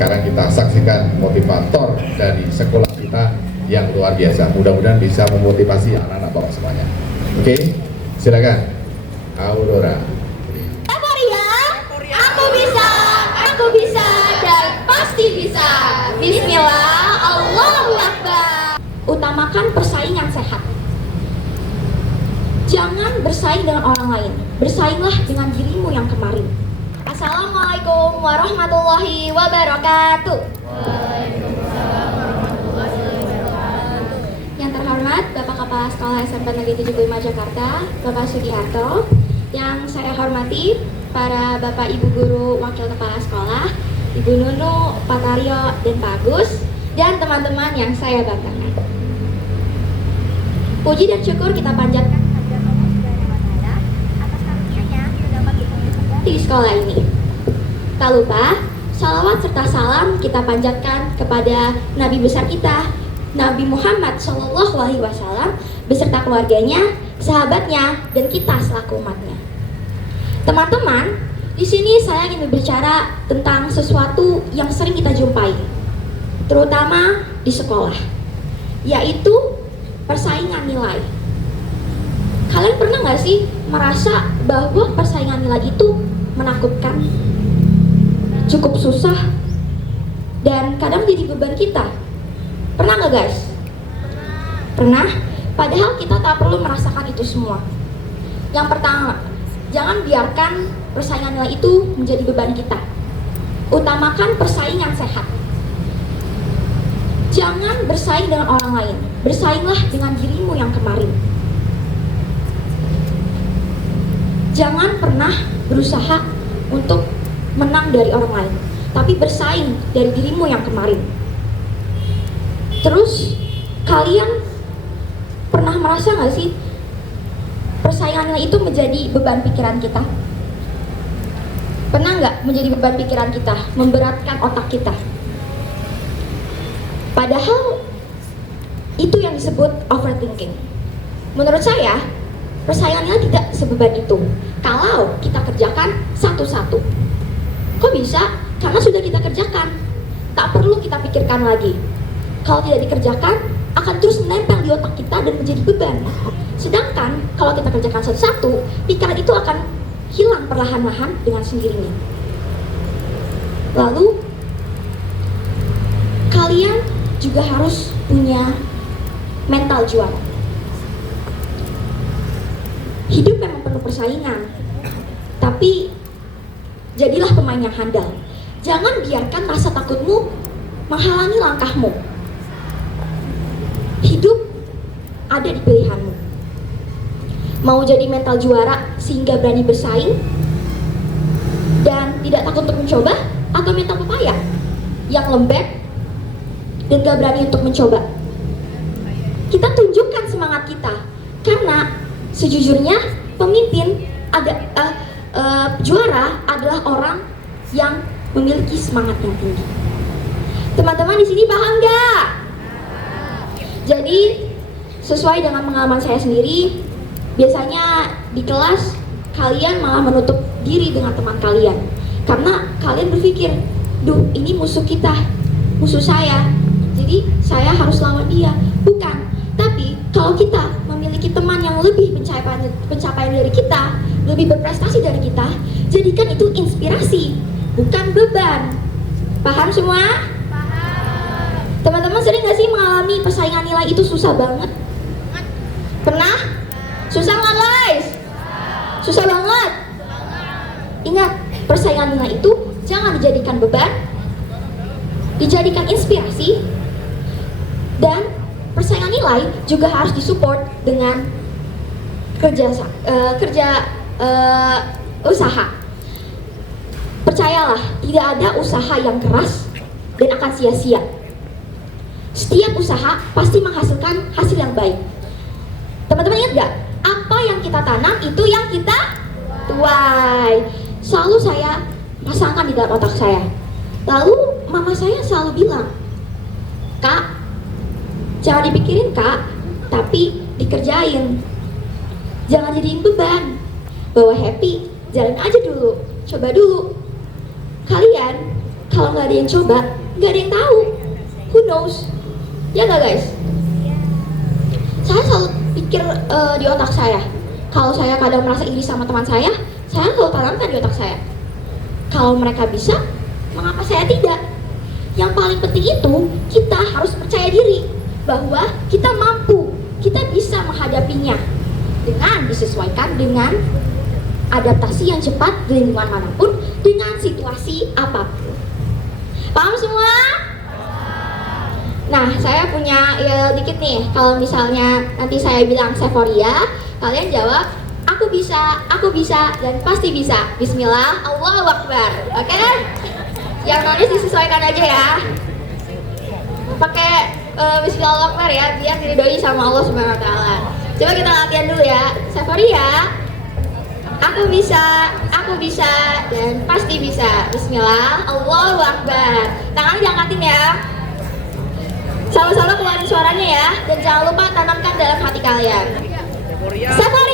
sekarang kita saksikan motivator dari sekolah kita yang luar biasa. Mudah-mudahan bisa memotivasi anak-anak Bapak semuanya. Oke, silakan Aurora. Aku bisa dan pasti bisa. Bismillah, Allahu Akbar. Utamakan persaingan sehat. Jangan bersaing dengan orang lain. Bersainglah dengan dirimu yang kemarin. Assalamualaikum warahmatullahi wabarakatuh. Yang terhormat Bapak Kepala Sekolah SMP Negeri 75 Jakarta, Bapak Sugiharto. Yang saya hormati para Bapak Ibu Guru Wakil Kepala Sekolah, Ibu Nunu, Pak Taryo, dan Pak Agus, dan teman-teman yang saya banggakan. Puji dan syukur kita panjatkan atas karunia-Nya kita dapat di sekolah ini. Tak lupa, salawat serta salam kita panjatkan kepada Nabi besar kita, Nabi Muhammad SAW, beserta keluarganya, sahabatnya, dan kita selaku umatnya. Teman-teman, di sini saya ingin berbicara tentang sesuatu yang sering kita jumpai, terutama di sekolah, yaitu persaingan nilai. Kalian pernah nggak sih merasa bahwa persaingan nilai itu menakutkan, cukup susah, dan kadang jadi beban kita? Pernah nggak guys? Pernah. Padahal kita tak perlu merasakan itu semua. Yang pertama, jangan biarkan persaingan nilai itu menjadi beban kita. Utamakan persaingan sehat. Jangan bersaing dengan orang lain. Bersainglah dengan dirimu yang kemarin. Jangan pernah berusaha untuk menang dari orang lain, tapi bersaing dari dirimu yang kemarin. Terus, kalian pernah merasa nggak sih persaingan itu menjadi beban pikiran kita? Pernah nggak menjadi beban pikiran kita, memberatkan otak kita? Padahal itu yang disebut overthinking. Menurut saya, persaingannya tidak sebeban itu kalau kita kerjakan satu-satu. Kok bisa? Karena sudah kita kerjakan, tak perlu kita pikirkan lagi. Kalau tidak dikerjakan, akan terus menempel di otak kita dan menjadi beban. Sedangkan kalau kita kerjakan satu-satu, pikiran itu akan hilang perlahan-lahan dengan sendirinya. Lalu, kalian juga harus punya mental juara. Hidup memang penuh persaingan, tapi jadilah pemain yang handal. Jangan biarkan rasa takutmu menghalangi langkahmu. Hidup ada di pilihanmu. Mau jadi mental juara sehingga berani bersaing dan tidak takut untuk mencoba, atau mental pepaya yang lembek dan gak berani untuk mencoba? Kita tunjukkan semangat kita, karena sejujurnya pemimpin juara adalah orang yang memiliki semangat yang tinggi. Teman-teman di sini paham gak? Jadi sesuai dengan pengalaman saya sendiri, biasanya di kelas kalian malah menutup diri dengan teman kalian karena kalian berpikir, duh ini musuh kita, musuh saya, jadi saya harus lawan dia. Bukan, tapi kalau kita memiliki teman yang lebih pencapaian dari kita, lebih berprestasi dari kita, jadikan itu inspirasi, bukan beban. Paham semua? Teman-teman sering gak sih mengalami persaingan nilai itu susah banget? Pernah? Susah nggak guys? Susah banget. Ingat, persaingan nilai itu jangan dijadikan beban, dijadikan inspirasi. Dan persaingan nilai juga harus disupport dengan usaha. Percayalah, tidak ada usaha yang keras dan akan sia-sia. Setiap usaha pasti menghasilkan hasil yang baik. Teman-teman ingat gak? Apa yang kita tanam itu yang kita tuai. Selalu saya pasangkan di dalam otak saya. Lalu mama saya selalu bilang, Kak, jangan dipikirin Kak, tapi dikerjain. Jangan jadiin beban. Bawa happy, jalan aja dulu, coba dulu. Kalian kalau nggak ada yang coba, nggak ada yang tahu. Who knows? Ya nggak guys? Saya selalu pikir di otak saya, kalau saya kadang merasa iri sama teman saya selalu tanamkan di otak saya, kalau mereka bisa, mengapa saya tidak? Yang paling penting itu, kita harus percaya diri bahwa kita mampu, kita bisa menghadapinya dengan disesuaikan dengan adaptasi yang cepat di lingkungan manapun, dengan situasi apapun. Paham semua? Nah, saya punya dikit nih. Kalau misalnya nanti saya bilang Sephoria, kalian jawab aku bisa, dan pasti bisa. Bismillah, Allahu Akbar. Oke? Yang nulis disesuaikan aja ya. Pakai Bismillah Allahu Akbar ya, biar diridhoi sama Allah Subhanahu Wa Taala. Coba kita latihan dulu ya. Sephoria, aku bisa, dan pasti bisa. Bismillah, Allahu Akbar. Tangan diangkatin ya. Sama-sama keluarin suaranya ya, dan jangan lupa tanamkan dalam hati kalian. Sephoria.